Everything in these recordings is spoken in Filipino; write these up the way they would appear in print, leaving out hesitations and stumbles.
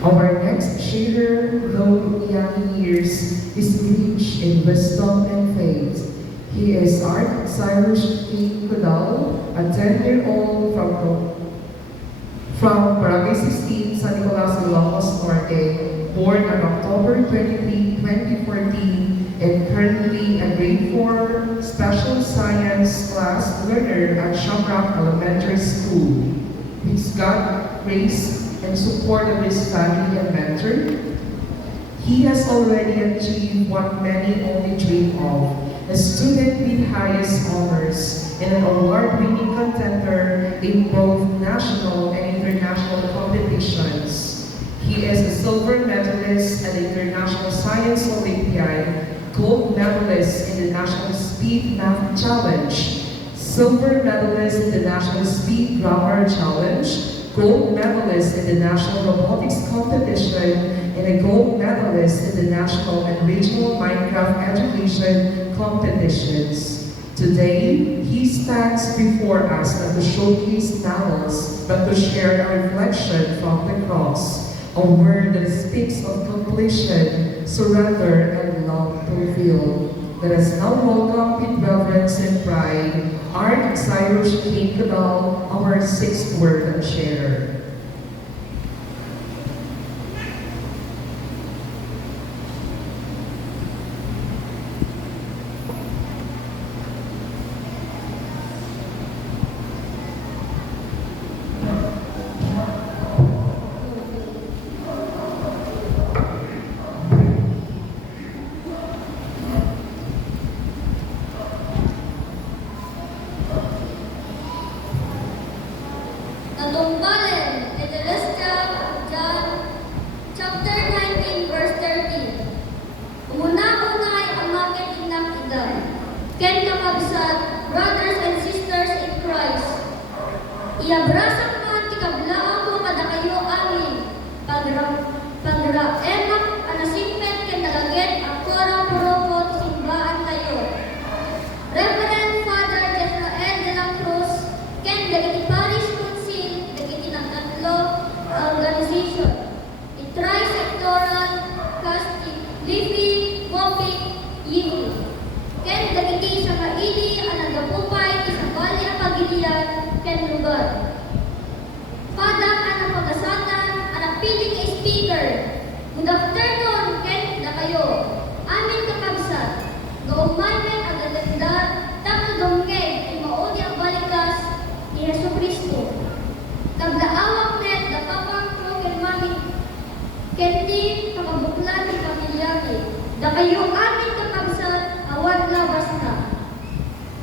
Our next sharer, though young in years, is rich in wisdom and faith. He is Art Cyrus P. Cudal, a 10-year-old from Barangay 16, San Nicolas, Ilocos Norte, born on October 23, 2014, and currently a grade 4 special science class learner at Shamrock Elementary School. With God's grace and support of his family and mentor, he has already achieved what many only dream of, a student with highest honors and an award-winning contender in both national and international competitions. He is a silver medalist at the International Science Olympiad, gold medalist in the National Speed Math Challenge, silver medalist in the National Speed Grammar Challenge, gold medalist in the National Robotics Competition, and a gold medalist in the national and regional Minecraft education competitions. Today, he stands before us not to showcase medals, but to share a reflection from the cross, a word that speaks of completion, surrender, and love fulfilled. Let us now welcome with reverence and pride Art Cyrus P. Cudal, our sixth word and sharer. Natumbalen, Ecclesia, John, chapter 19, verse 13. Umuna-unay ang mga kinakidam. Ken kamabsat, brothers and sisters in Christ. Iabrasak man tikablaan ko kada kayo amin. Pagra-emak anasimpet ken nagaged ang korang puropot simbaan kayo. Reverend Father Jezrael de la Cruz, ken dagiti parish organization, a tri-sectoral, casting, living, whopping, yield. Ken dagiti sa maili ang nagapupay sa bali ang pagilian ken lugar. Padang ang pagasatan ang piling speaker. Good afternoon, ken na kayo. Amin kapabsat. Gaumanen ang gagandar, tapos dumngay, imauni ang balikas ni Yesu Cristo. Nagdaawak net na papang pro ken mami kendi kamabuklan ni pamilyari. Da kayo amin kapabsat awan labas na.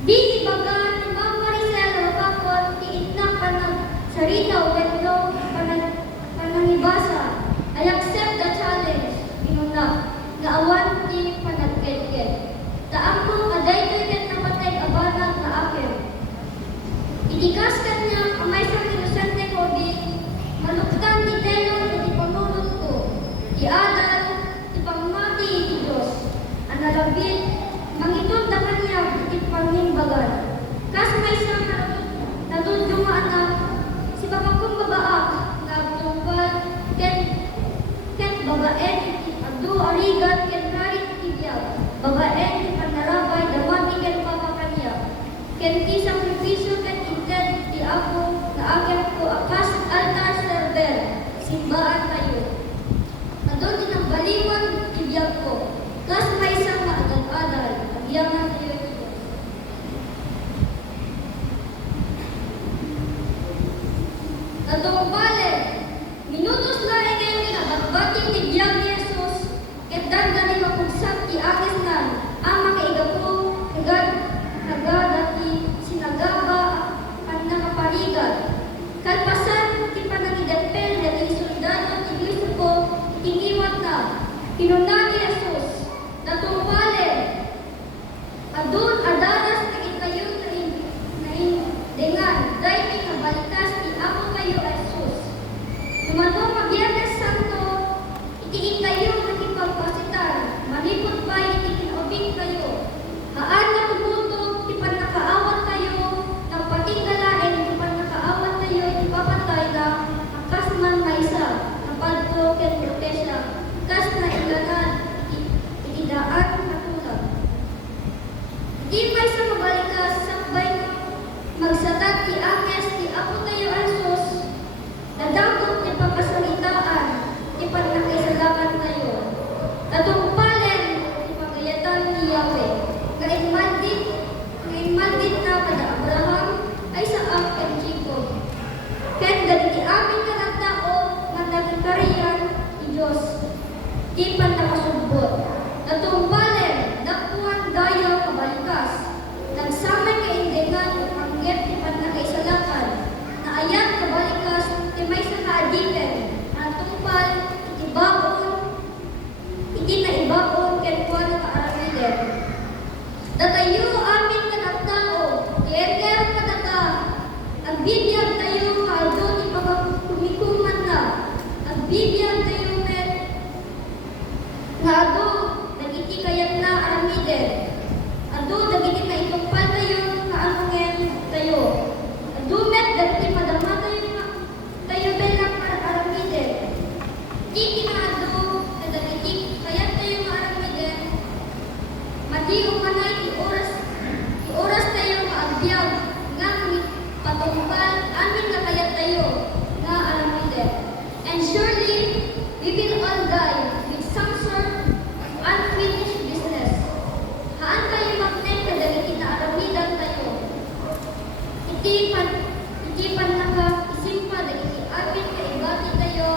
Di ibaga ni Ma'am Maricel Rapapon iitnak panag sarita wenno panangibasa. I accept the challenge. Inuna nga awan ti panagket-ket. Taampo aday ket napatay abanag na akin. Itikas kanya ang may sa inosente ko di maluktan ni Telon at ipanunod ko. Iadal, ipangmati ni Diyos. Ang nalabit, mangitod na kanya ipangimbagan. Kas may sa natudungaan na si babakong babaak na tungkol ken babaen adu arigat ken harit tibiyag. Babaen ipanarabay damami ken papakanya. Ken kisang reviso ken di ako na akin ko akas altar server, simbaan kayo. Adon din ang baliwan, tibiyag ko. Kas may isang maadal-adal, agyaman kayo ito. Atong bale, minutos na ngayon ginabagbating tibiyag ni Jesus, ketan gani mapugsat ti agis nan, ang makaiga ko, nagadati, sinagaba, nakaparigan. Kalpasan, ti panangidepel na ti soldado ti Kristo po, itingiwat na. Pinundan ni Jesus, natumpalen. Adun, adaras, nagitayo na dengan, dahil ti kabalikas ti ako kayo, Jesus. Tumatong Mabiyernes Santo, itiin kayo magipagpasitan, malipot pa itikinobing kayo. Haan na tumuto, ti panakaawat kayo, ng patinggalain, ti panakaawat kayo, ti papatay na, akas man maisa, napadto ket di pa nakasubbot. Natumbalen, dapuan dayo kabalikas. Nagsamay kaindengan, hangget di pa nakaisalakan. Naayat kabalikas, di may sa kaadipen. Natumpal, itibabon, iti naibabon, kenkuan na kaaramiden. Datayo amin ka ng tao, tiyer ka na ka. Ang bibiyag tayo, kaldo di kumikuman na. Ang bibiyag tayo, men, nga ado, nagiti kayat na aramiden. Ado, nagiti na itungpal tayo, kaanungen tayo. Ado, men, nagiti madama tayo, tayo belang aramiden. Di na ado, nagiti kayat tayo aramiden. Mati umanay, oras tayo maagbyag, nga patungpal, amin na kayat tayo, nga aramiden. And surely, we will all die with some sort of unfinished business. Haan tayo magnek na dagiti na aramidan tayo. Iti pan naka-isimpa dagiti amin kaibati tayo,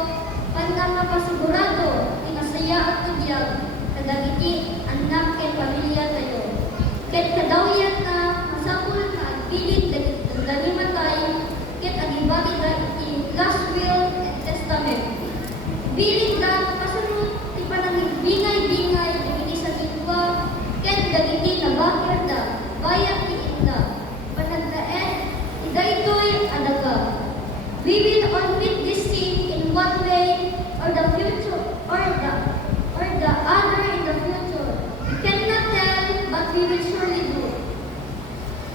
pan nakapasigurado, tinasaya at tubiyag, na dagiti anak kay pamilya tayo. Ket kadawyan na masapul na agbilin dagiti daliman tayo, ket agibati na iti last will and testament. Bilin na kasunod, di pa nagbingay-bingay, dagiti sa gitwa, ket dagiti na bakir da, bayat ti inda, panagdaet, idaytoy adaga. We will all meet this sin in one way or the future, or the other in the future. We cannot tell, but we will surely do.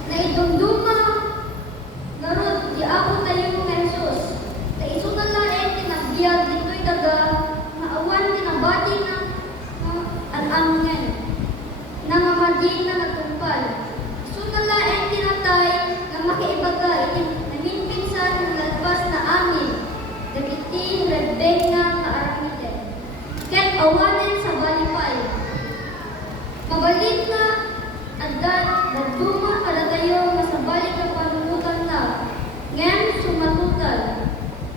Na idumduma, garod, di ako tayo ng Jesus. Na isunalain, tinagbiag, dito'y daga, na awan, tinabati ng anangen, na mamadi na nagtumpal. Isunalain, tinatay, na makiibaga, naminpinsan ng lalpas na amin, dagiti, redbeng na kaaramiden. Ket awanin sa balipay. Mabalit na, agad, nagduma kalatayo, masabalik na panungutan na, ngayon sumatutal.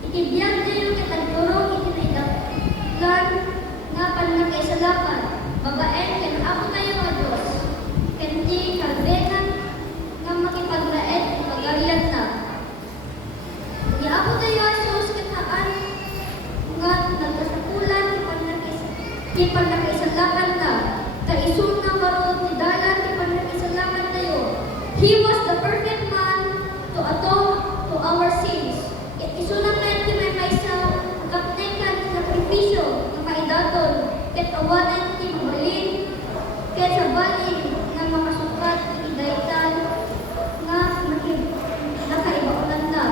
Itibiyag tayo kitagturong itinaidakan nga panakaisalakan, babaen ken ako tayo nga Diyos, ken di kalbengan nga makipaglaet pagarian na. Di ako tayo Jesus kitaan nga nagkasakulan di panakaisalakan na, kaisun nga marot ni dalan di panakaisalakan tayo. He was the perfect man to atone to our sins. Isunang ti may maysa kapnekan sa sakripisyo nga maidaton ket awanan ti mabalin ket sa balin nga makasukat idaytan nga nakaibaonan na.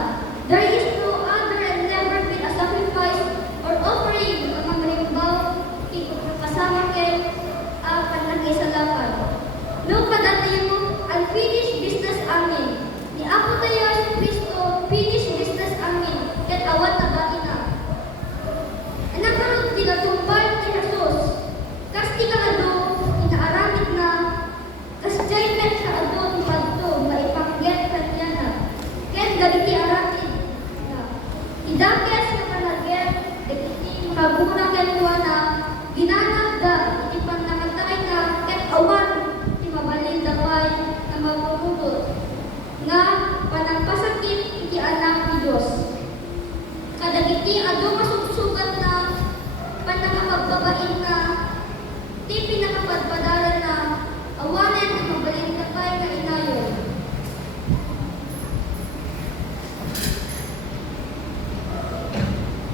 There is no other and never been a sacrifice or offering nga mamalimbaw kasama ket panakaisalakan. No kadatayo unfinished business amin. Ni ako tayo si Kristo, finished business amin, ket awat na baki na. Anak karon tinatumbal ni Jesus. Kas ti ado, inaaramid na, kas jaymet sa ado ti padto, maipangget kanya na. Ket dagiti aramid na. Idakes na panagget, dagiti makabura ket na, ginanap da, iti pannamatay na, ket awan, ti mabalin dapay, na magpupulot. Nga panagpasakit iti anak ni Diyos. Kadagiti ado masugsugat na panangapagbabain na ti pinakapadpadaran na awanen ang mabalintagay nga inayon.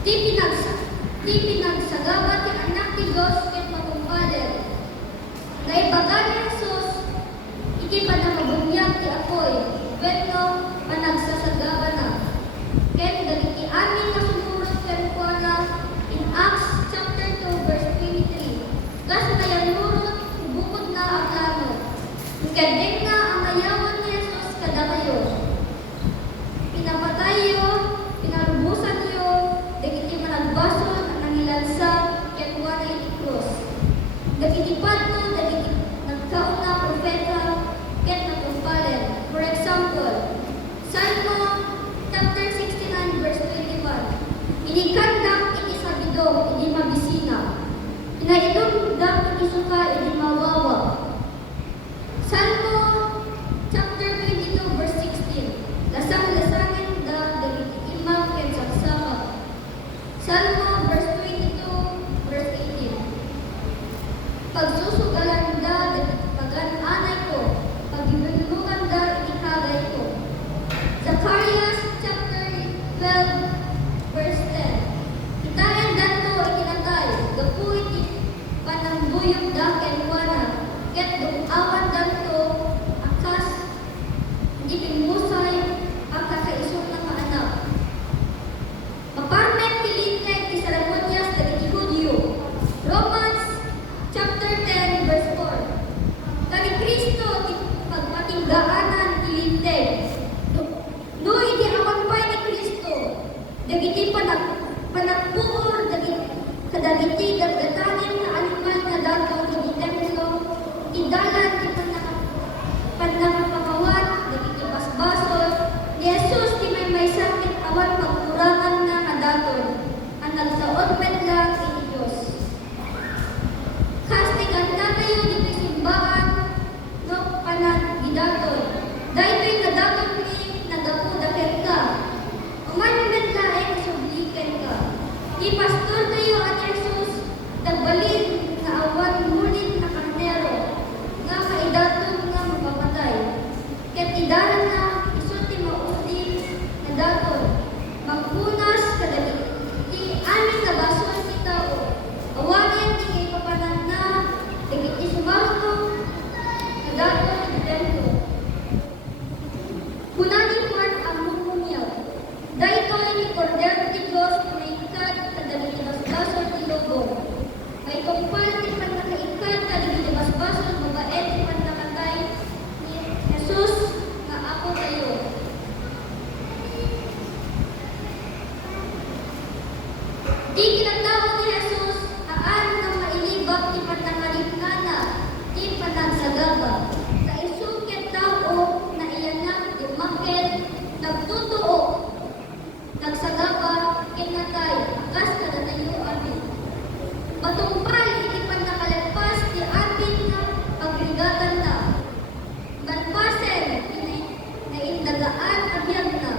Ti pinagsagabat ti anak ni Diyos ket matumpaden. Naibaga ni Jesus iti panangabunyag ti apoy. Wenno panagsasagaba na. Ket dagiti amin nga sumurot ken kuana in Acts chapter 2 verse 23. Kas nayanurot bukod na ang plano. Kadeng na ang ayawan ni Jesus kada kayo. Pinapatayo, pinarubusan niyo, dagiti managbaso ang nangilansa ket kuana iti krus. Dagiti padto, dagiti nagkaon na propeta ket natumpalen. For example, Salmo chapter 69 verse 21. Inikandang iti sabidong, iti mabisina. nga ilong dapat isuka iti mawawa. Salmo chapter 22 verse 16. Lasang-lasangin dagiti imam ken saksama. Salmo verse 22 verse 18. Pagsusugalan dagiti pagan-anay ko, pagibulungan iti kagay ko. Zacarias chapter 12 verse 10. Itaen danto ikinatay, gapu iti panambuyog da kenwana, ket awan danto akas di pimusay ang kakaisog ng mga anak. Maparmen kilinteg ti seremonyas dagiti Hudyo. Romans chapter 10 verse 4. Kani Kristo ti pagpatinggaanan kilinteg. No iti awan pay ni Kristo, dagiti panagpuor kadagiti dargatanen nga animal nga dato iti templo, iti dalan ti panagpamawat dagiti basbasol, ni Jesus ti may sakit awan pagkurangan nga kadaton, ang nagsaod met lang iti Dios. Kastigan na kayo di simbahan no panagidaton. Dahil nadaton ni nagapu daket ka. Umanunan laeng subliken ka. Di pastor tayo at Jesus nagbalin na awan ngunit na karnero nga kaidaton nga mapapatay. Ket idaran na iso ti maudin na daton. Magpunas kadagiti amin na bason ti tao. Awanin ti kay papanan na dagiti sumarto na daton ti templo. Kunanin man ang mumumyaw. Daytoy ni Cordero ti Diyos na ikat kadagiti basbason ti lobo. May tungpal ti panakaikat kadagiti basbason babae ti panakatay ni Jesus nga ako tayo. Di kinatao ni Jesus aan nga mailibak ti panakalikana ti panagsagaba. Sa isuket tao na iyanak di makit nagtutuo nagsagaba kinatay akas kadatayo amin. Matungpal iti panakalampas ti amin nga pagrigatan na. Malpasen na indagaan abyan na.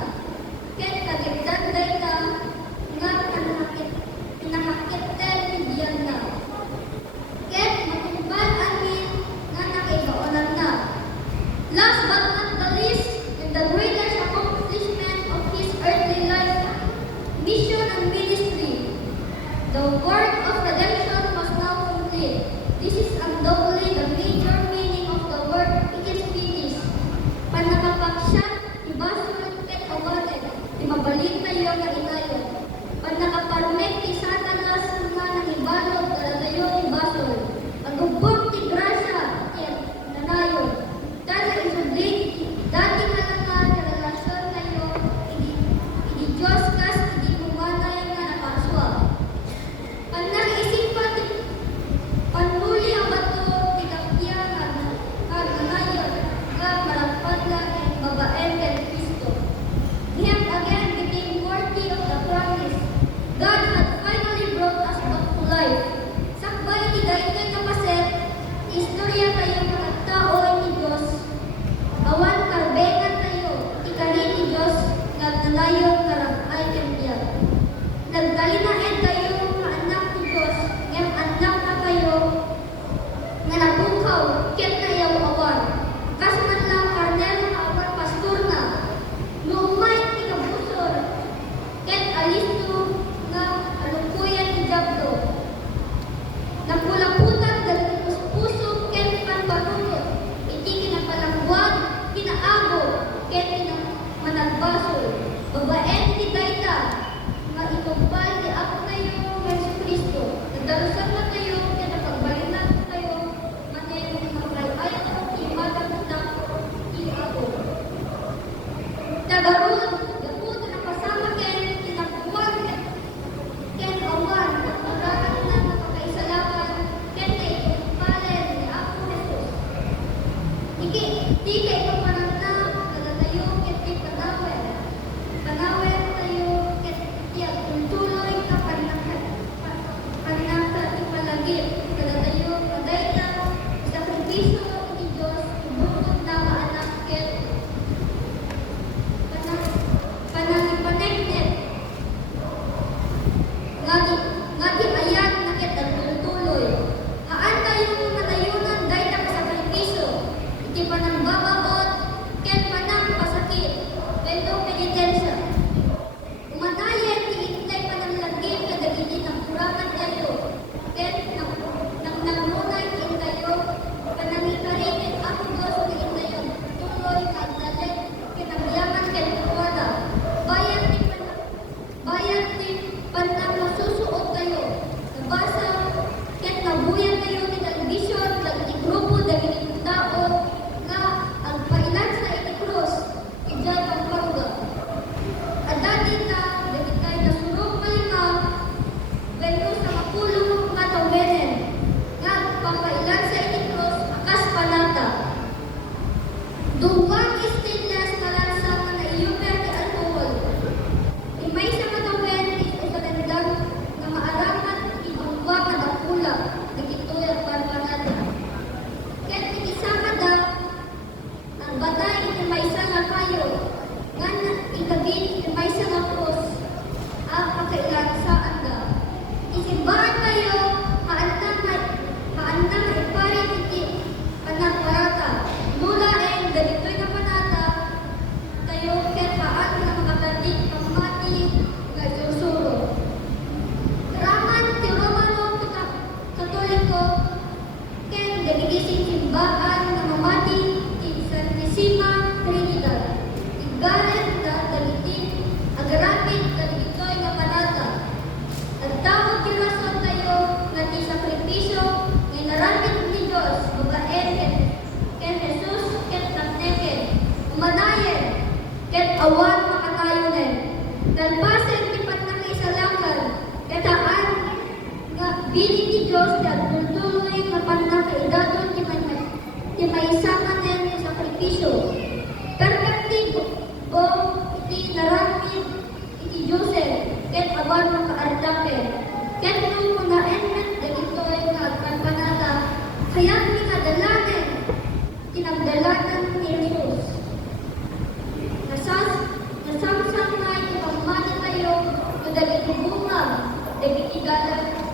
Ket kagigdanday na nga pinakakitten ni diyan na. Ket matungpal amin nga nakaibaonan na. Last but not the least, in the greatest accomplishment of his earthly life, mission and ministry, the work of redemption was now complete. This is undoubtedly the major meaning of the word "it is finished." Panakapaksyak, ibasol ket awanen, imabalik tayo nga inayon. Panakaparmek ti Satanas nga nangibalog kalagayo ibasol. Agubog ti grasya ket nanayon. Dahil isublik, dati nga lang nga relasyon kayo, hindi Diyos kas, hindi kumanay nga napaswa. Panas awan makatayo din. Dalpasen tipat na kaisalakan, kataan nga bilin ni Diyos na tultuloy nga panakaidadon ti may sama na sa sakripisyo. Perpektig o iti naramid iti Joseph, ket awan makaardaken. Ket nung na enmet dagitoy nga panpanata, kaya pinadalanen, tinagdalanan ni Jesus. Nasamsam nga iti pagmana kayo, kung dagiti bunga, dagiti galang